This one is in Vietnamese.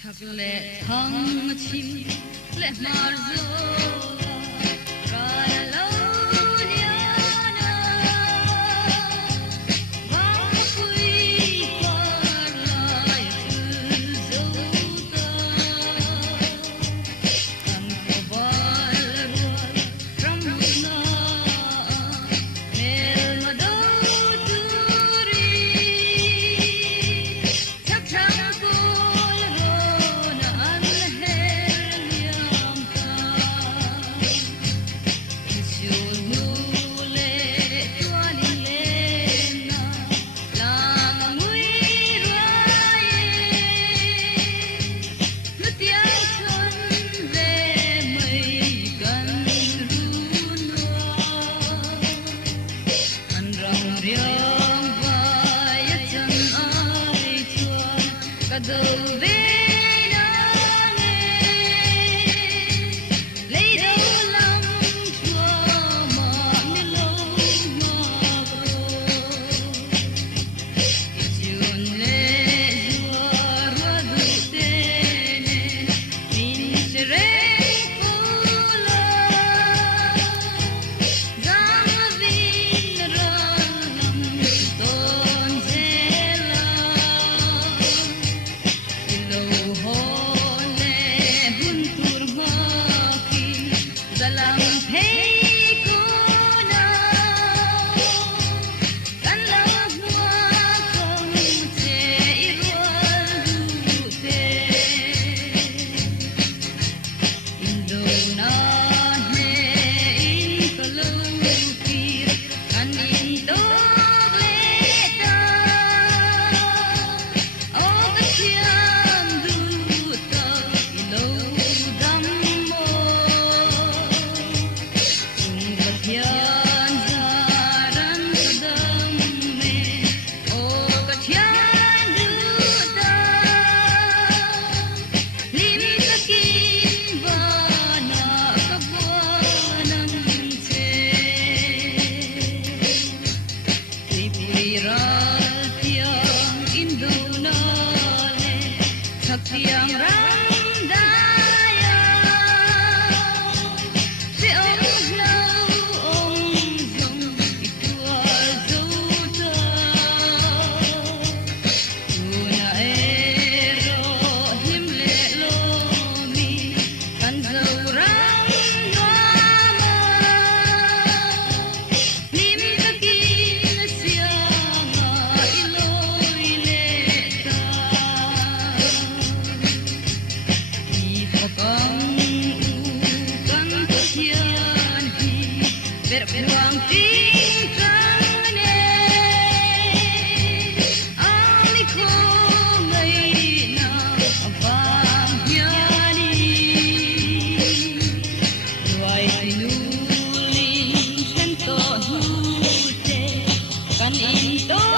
chắc lệ thăng chim lệ mar dô cài lâu diana vang quy qua lại từ dấu ta cầm cổ bal ruột ram na mel ma đâu turi chắc chắn đâu về đâu nghe lấy đâu lòng cho mà nên lâu mà chiều lệ rùa rùa tên mình sẽ rẽ phố la giang vin rong nằm tôn dê la dalam hei ko na dalam hua kong te irwal te indo na he in kalukir kanin do leta o kasiam du ta ilo dam Yan zaran sedang me, oh kecian duta, lim sakin bana kabuanan se, lipiral tiang Indonale, saktiang randaya, se berpeluang tingkahnya amiku maina abangnya ni wai tinuling sento hute kan into